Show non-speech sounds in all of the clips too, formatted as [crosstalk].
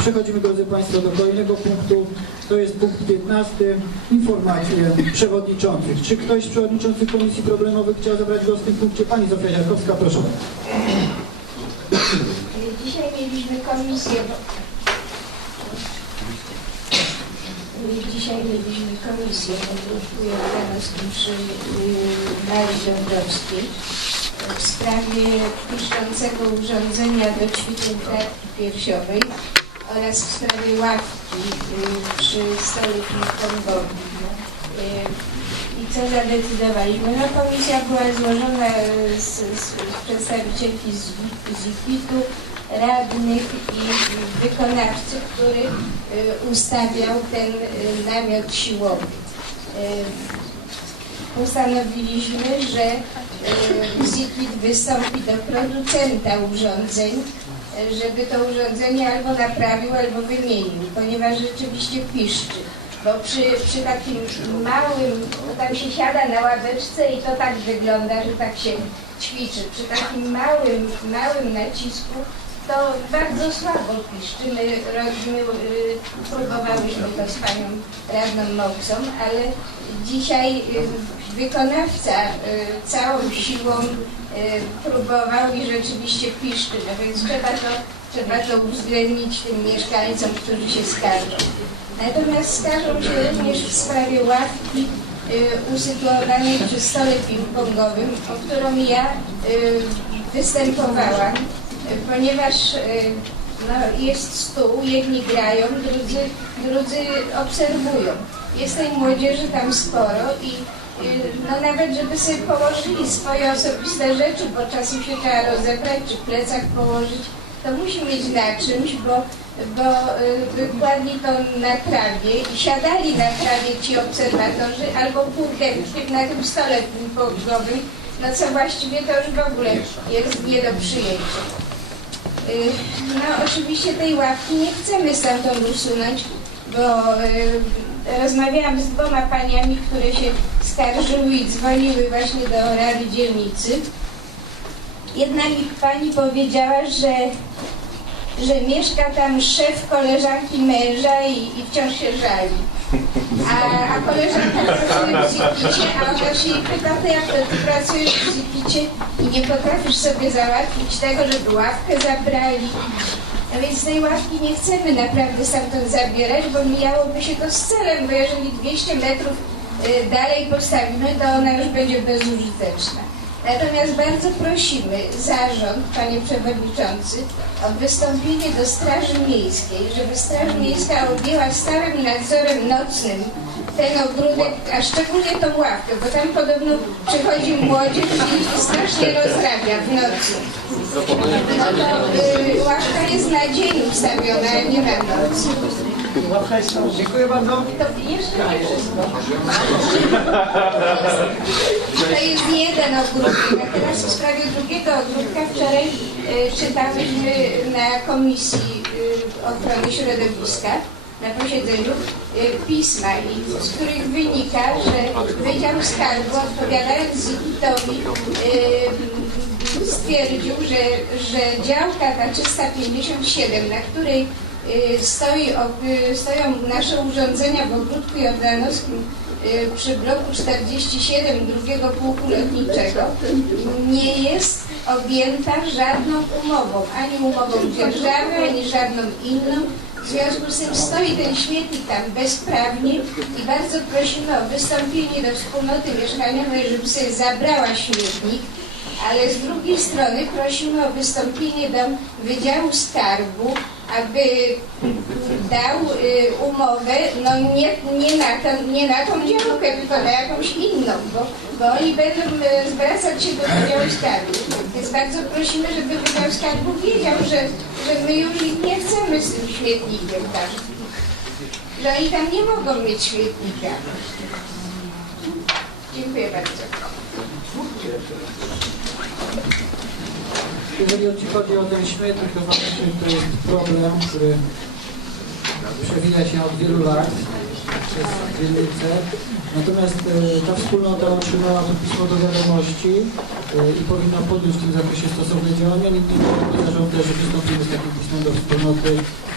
Przechodzimy, drodzy Państwo, do kolejnego punktu. To jest punkt 15. Informacje przewodniczących. Czy ktoś z przewodniczących Komisji Problemowych chciał zabrać głos w tym punkcie? Pani Zofia Ziarkowska, proszę. Dzisiaj mieliśmy komisję. Dzisiaj mieliśmy komisję wojewódzką Janowskim przy Marii Dąbrowskiej w sprawie piszczącego urządzenia do ćwiczeń klatki piersiowej oraz w sprawie ławki y, przy stole ping-pongowym. Y, I co zadecydowaliśmy? No komisja była złożona z, z, z przedstawicielki z, z IPIT-u, radnych i wykonawcy, który y, ustawiał ten namiot siłowy. Postanowiliśmy, że ZIPIT wystąpi do producenta urządzeń, żeby to urządzenie albo naprawił, albo wymienił, ponieważ rzeczywiście piszczy. Bo przy, przy takim małym, tam się siada na ławeczce i to tak wygląda, że tak się ćwiczy. Przy takim małym, małym nacisku to bardzo słabo piszczy. My, ro- my y, próbowałyśmy to z panią radną Moksą, ale dzisiaj y, wykonawca y, całą siłą próbował i rzeczywiście piszczy, no więc trzeba to, trzeba to uwzględnić tym mieszkańcom, którzy się skarżą. Natomiast skarżą się również w sprawie ławki usytuowanej przy stole ping-pongowym, o którą ja występowałam, ponieważ y, no, jest stół, jedni grają, drudzy, drudzy obserwują. Jest tej młodzieży tam sporo i y, no nawet żeby sobie położyli swoje osobiste rzeczy, bo czasem się trzeba rozebrać czy w plecach położyć, to musi mieć na czymś, bo, bo wykładli to na trawie i siadali na trawie ci obserwatorzy albo półkę na tym stole ping-pongowym, no co właściwie to już w ogóle jest nie do przyjęcia. Y, No oczywiście tej ławki nie chcemy stamtąd usunąć, bo y, rozmawiałam z dwoma paniami, które się skarżyły i dzwoniły właśnie do Rady Dzielnicy. Jedna mi pani powiedziała, że, że mieszka tam szef koleżanki męża i, i wciąż się żali. [laughs] A, koleżanka pracuje w Zipicie, a ona się jej pyta, to jak to ty pracujesz w Zipicie i nie potrafisz sobie załatwić tego, żeby ławkę zabrali. A więc tej ławki nie chcemy naprawdę stamtąd zabierać, bo mijałoby się to z celem, bo jeżeli 200 metrów y, dalej postawimy, to ona już będzie bezużyteczna. Natomiast bardzo prosimy zarząd, panie przewodniczący, o wystąpienie do Straży Miejskiej, żeby Straż Miejska objęła stałym nadzorem nocnym ten ogródek, a szczególnie tą ławkę, bo tam podobno przychodzi młodzież i strasznie rozrabia w nocy. No to y, ławka jest na dzień ustawiona, a nie na noc. Dziękuję bardzo. To jeszcze nie wszystko. To jest jeden ogródek, a teraz w sprawie drugiego ogródka wczoraj y, czytałyśmy na Komisji y, Ochrony Środowiska na posiedzeniu y, pisma, i z których wynika, że Wydział Skarbu odpowiadając Zikitowi y, stwierdził, że, że działka ta 357, na której y, stoi, stoją nasze urządzenia w ogródku jordanowskim przy bloku 47 drugiego pułku lotniczego nie jest objęta żadną umową, ani umową dzierżawy, ani żadną inną. W związku z tym stoi ten śmietnik tam bezprawnie i bardzo prosimy o wystąpienie do wspólnoty mieszkaniowej, żeby sobie zabrała śmietnik, ale z drugiej strony prosimy o wystąpienie do Wydziału Skarbu, aby dał y, umowę, no nie, nie, na tą, nie na tą działkę, tylko na jakąś inną, bo, bo oni będą y, zwracać się do Wydziału Skarbu. Więc bardzo prosimy, żeby Wydział Skarbu wiedział, że, że my już ich nie chcemy z tym śmietnikiem tam. Że oni tam nie mogą mieć śmietnika. Dziękuję bardzo. Jeżeli chodzi o ten śmietnik, to faktycznie to jest problem, który przewija się od wielu lat przez dzielnicę. Natomiast e, ta wspólnota otrzymała to pismo do wiadomości i powinna podjąć w tym zakresie stosowne działania. Nikt nie też, że przystąpimy z takim pismem do wspólnoty,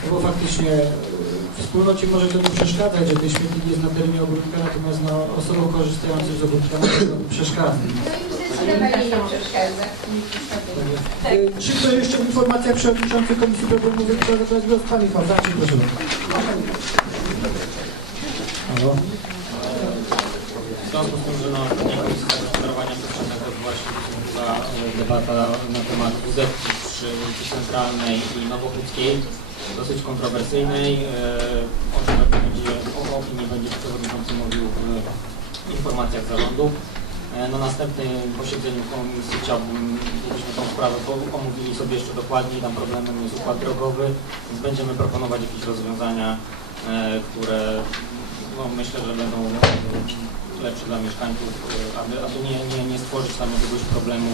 bo faktycznie e, wspólnocie może to nie przeszkadzać, że ten śmietnik jest na terenie ogródka, natomiast no, osobom korzystającym z ogródka może to przeszkadza. No Czy ktoś jeszcze informacja przewodniczący Komisji chce zabrać głos? Pan Michał, zacznij proszę bardzo. W związku z tym, że na ostatniej komisji zagospodarowania przestrzennego odbyła się e, debata na temat WZ przy ulicy Centralnej i Nowochódzkiej, dosyć kontrowersyjnej, e, o będzie, o opinii będzie przewodniczący mówił w informacjach zarządu. E, Na następnym posiedzeniu komisji chciałbym, żebyśmy tą sprawę omówili sobie jeszcze dokładniej. Tam problemem jest układ drogowy, więc będziemy proponować jakieś rozwiązania, e, które no, myślę, że będą lepsze dla mieszkańców, e, aby, aby nie, nie, nie stworzyć tam jakiegoś problemu.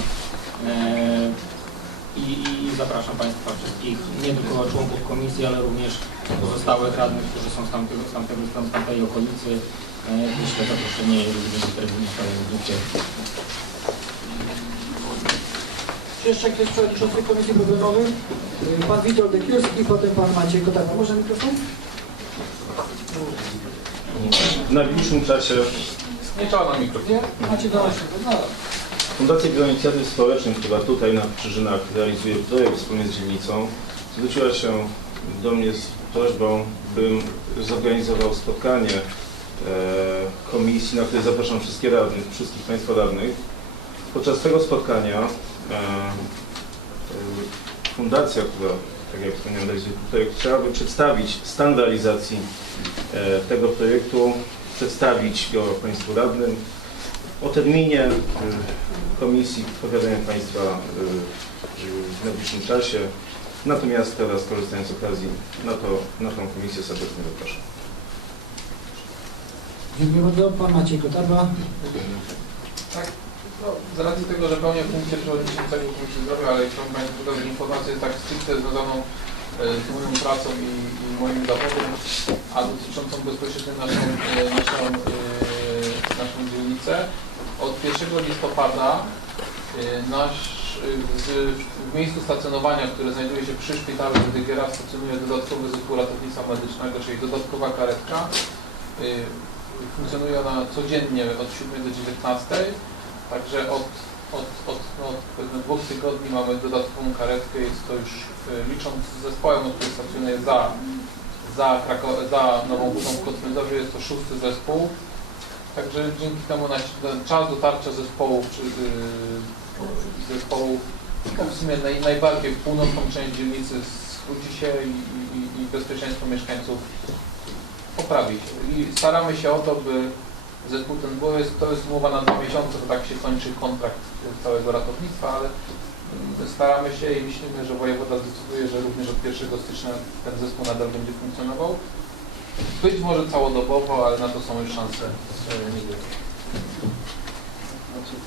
I, I zapraszam Państwa wszystkich, nie tylko członków komisji, ale również pozostałych radnych, którzy są z, tamtego, z, tamtego, z tamtej okolicy. E, Myślę, zaproszenie również z. Czy jeszcze ktoś przewodniczący Komisji Problemowych? E, Pan Witold Dekiurski, potem Pan Maciej Kotak. Może mikrofon? W najbliższym czasie Nie trzeba na mikrofon. Nie? Macie do no. Fundacja Biuro Inicjatyw Społecznych, która tutaj na Krzyżynach realizuje projekt wspólnie z dzielnicą, zwróciła się do mnie z prośbą, bym zorganizował spotkanie komisji, na które zapraszam wszystkich radnych, wszystkich Państwa radnych. Podczas tego spotkania e, e, fundacja, która, tak jak wspomniałem, projekt, chciałaby przedstawić stan realizacji e, tego projektu, przedstawić go Państwu radnym, o terminie komisji powiadają Państwa w najbliższym czasie. Natomiast teraz korzystając z okazji na, to, na tą komisję serdecznie zapraszam. Dziękuję bardzo. Pan Maciej Kotarba. Tak, no, z racji tego, że pełnię funkcję przewodniczącego Komisji Zdrowia, ale chciałbym Państwu dać informację tak stricte związaną e, z moją pracą i, i moim zawodem, a dotyczącą bezpośrednio naszą, e, naszą, e, naszą dzielnicę. Od 1 listopada nasz, z, w miejscu stacjonowania, które znajduje się przy szpitalu Wydygiera, stacjonuje dodatkowy zespół ratownictwa medycznego, czyli dodatkowa karetka. E, Funkcjonuje ona codziennie od 7 do 19. Także od, od, od, od dwóch tygodni mamy dodatkową karetkę. Jest to już y, licząc z zespołem, który stacjonuje za, za, Krako- za Nową Hutą w Kotmydowie, jest to szósty zespół. Także dzięki temu na, ten czas dotarcia zespołów, czy, yy, zespołów w sumie naj, najbardziej w północną część dzielnicy skróci się i, i, i bezpieczeństwo mieszkańców poprawi się. I staramy się o to, by zespół ten, bo jest, to jest umowa na dwa miesiące, bo tak się kończy kontrakt całego ratownictwa, ale mm, staramy się i myślimy, że wojewoda zdecyduje, że również od 1 stycznia ten zespół nadal będzie funkcjonował. Być może całodobowo, ale na to są już szanse niewielkie.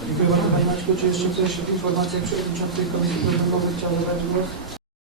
Dziękuję bardzo Panie Maćku. Czy jeszcze ktoś w informacjach przewodniczącej Komisji Problemowych chciał zabrać głos?